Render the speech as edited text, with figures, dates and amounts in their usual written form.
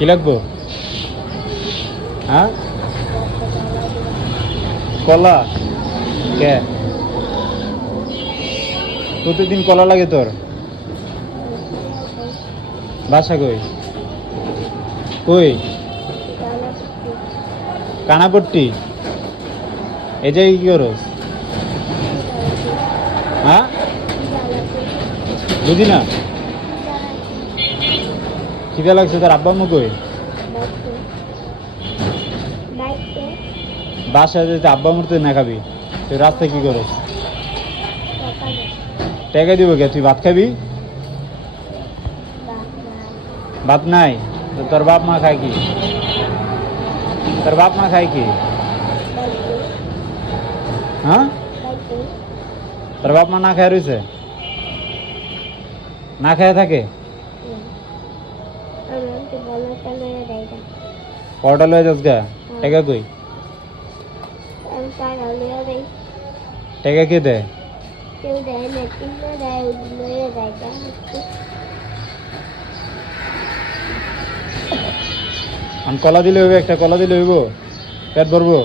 কি লাগবো? হ্যাঁ, কলা। কে প্রতিদিন কলা লাগে তোর? বাসা কই? কই? কানাপট্টি। এই জায়গায় কি করস? হ্যাঁ, বুঝি না। খিদে লাগছে, তোর আব্বা আম্মু কই? বাসায় যদি আব্বা আম্মুর তুই না খাবি, তুই রাস্তায় কি করস? টাকা দিব কে? তুই ভাত খাবি? ভাত নাই তো তোর বাপ মা খায় কি? তোর বাপ মা খায় কি? হ্যাঁ, তোর বাপ মা না খায় রয়েছে? না খায় থাকে? কটা লয়ে যাস গা? টাকা কই? টাকা কে দেয়? আমি কলা দিলে হইব, একটা কলা দিলে হইব? পেট ভরবো?